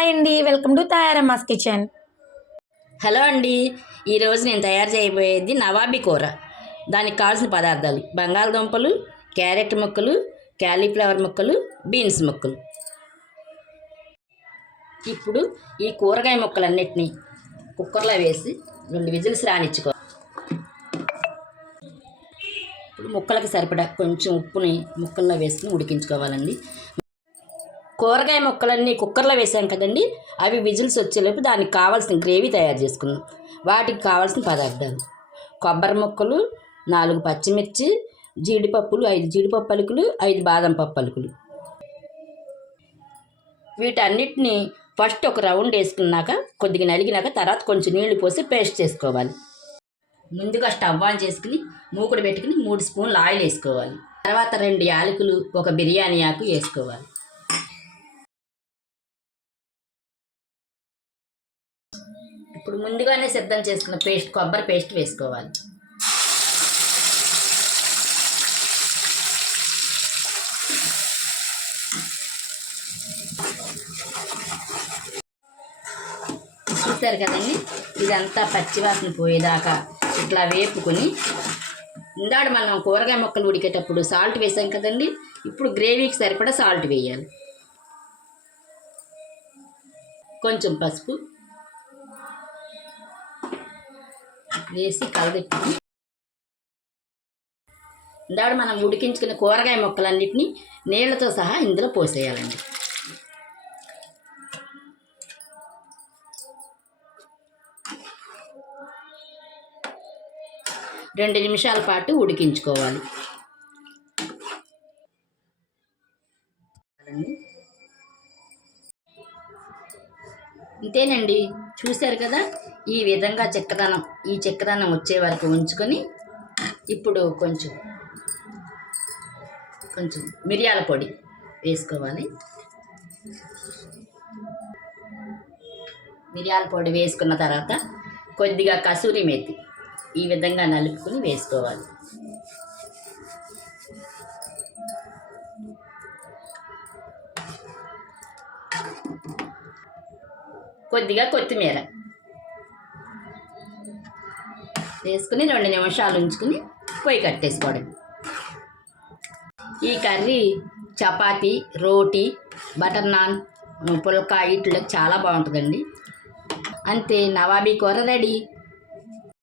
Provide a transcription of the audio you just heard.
Hi అండి, welcome to తయారమ్మాస్ kitchen. Hello అండి. ఈరోజు నేను తయారు చేయబోయేది నవాబీ కూర. దానికి కావాల్సిన పదార్థాలు: బంగాళదుంపలు, క్యారెట్ ముక్కలు, క్యాలీఫ్లవర్ ముక్కలు, బీన్స్ ముక్కలు. ఇప్పుడు ఈ కూరగాయ ముక్కలన్నిటినీ కుక్కర్లో వేసి 2 విజిల్స్ రానిచ్చుకో. ఇప్పుడు ముక్కలకు సరిపడా కొంచెం ఉప్పుని ముక్కల్లో వేసుకుని ఉడికించుకోవాలండి. కూరగాయ ముక్కలన్నీ కుక్కర్లో వేసాం కదండి, అవి విజిల్స్ వచ్చేలోపు దానికి కావాల్సిన గ్రేవీ తయారు చేసుకున్నాం. వాటికి కావాల్సిన పదార్థాలు: కొబ్బరి ముక్కలు, 4 పచ్చిమిర్చి, జీడిపప్పులు 5 జీడిపప్పు పలుకులు, 5 బాదం పప్పు పలుకులు. వీటన్నిటిని ఫస్ట్ ఒక రౌండ్ వేసుకున్నాక కొద్దిగా నలిగినాక తర్వాత కొంచెం నీళ్లు పోసి పేస్ట్ చేసుకోవాలి. ముందుగా స్టవ్ ఆన్ చేసుకుని మూకుడు పెట్టుకుని 3 స్పూన్లు ఆయిల్ వేసుకోవాలి. తర్వాత 2 యాలకులు, 1 బిర్యానీ ఆకు వేసుకోవాలి. ఇప్పుడు ముందుగానే సిద్ధం చేసుకున్న కొబ్బరి పేస్ట్ వేసుకోవాలి. చూసారు కదండి, ఇదంతా పచ్చివాసన పోయేదాకా ఇట్లా వేపుకొని ఇందాక మనం కూరగాయ ముక్కలు ఉడికేటప్పుడు సాల్ట్ వేసాం కదండి, ఇప్పుడు గ్రేవీకి సరిపడా సాల్ట్ వేయాలి. కొంచెం పసుపు వేసి కలదిప్పుకొని ఇందాక మనం ఉడికించుకున్న కూరగాయ ముక్కలన్నిటినీ నీళ్లతో సహా ఇందులో పోసేయాలండి. రెండు నిమిషాల పాటు ఉడికించుకోవాలి. ఇంతేనండి, చూశారు కదా, ఈ విధంగా చెక్కదనం వచ్చే వరకు ఉంచుకొని ఇప్పుడు కొంచెం మిరియాల పొడి వేసుకోవాలి. మిరియాల పొడి వేసుకున్న తర్వాత కొద్దిగా కసూరి మేతి ఈ విధంగా నలుపుకొని వేసుకోవాలి. కొద్దిగా కొత్తిమీర వేసుకుని 2 నిమిషాలు ఉంచుకుని పొయ్యి కట్టేసుకోవడం. ఈ కర్రీ చపాతీ, రోటీ, బటర్ నాన్, పుల్కా వీటిలోకి చాలా బాగుంటుందండి. అంతే, నవాబీ కూర రెడీ.